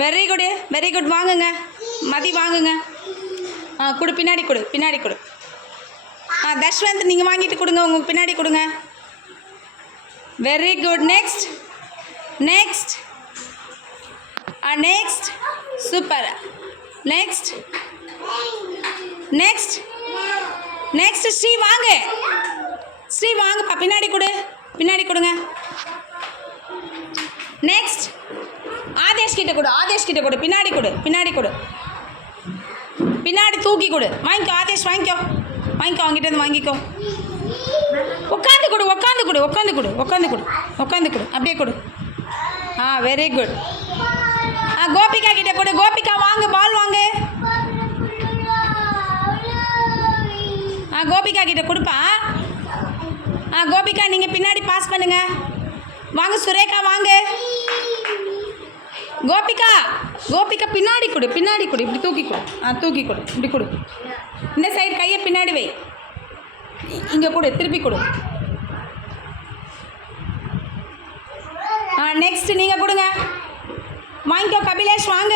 Very good very good. வாங்குங்க மதி, வாங்குங்க. கொடு, பின்னாடி கொடு, பின்னாடி கொடு. தஷ்வந்த் நீங்கள் வாங்கிட்டு கொடுங்க, உங்களுக்கு பின்னாடி கொடுங்க. Very good. Next next next. Super. Next next next. Sri வாங்க, ஸ்ரீ வாங்கப்பா, பின்னாடி கொடு, பின்னாடி கொடுங்க. நெக்ஸ்ட் ஆதேஷ் கிட்ட கொடு, ஆதேஷ் கிட்ட கொடு, பின்னாடி கொடு, பின்னாடி கொடு, பின்னாடி தூக்கி கொடு. வாங்கிக்கோ ஆதேஷ், வாங்கிக்கோ, வாங்கிக்கோ, அவங்ககிட்ட இருந்து வாங்கிக்கோ. உட்காந்து கொடு, உட்காந்து கொடு, உட்காந்து கொடு, உட்காந்து கொடு, உட்காந்து கொடு, அப்படியே கொடு. Very good. கோபிகா கிட்ட கொடு. கோபிகா வாங்க, பால் வாங்க. கோபிகா கிட்ட கொடுப்பா. கோபிகா நீங்கள் பின்னாடி பாஸ் பண்ணுங்க. வாங்க சுரேகா, வாங்க. கோபிகா, கோபிகா பின்னாடி கொடு, பின்னாடி கொடு, இப்படி தூக்கி கொடு. தூக்கி கொடு, இப்படி கொடு. இந்த சைடு கையை பின்னாடி வை, இங்கே கொடு, திருப்பி கொடு. நெக்ஸ்ட் நீங்கள் கொடுங்க. வாங்கிக்கோ கபிலேஷ், வாங்க.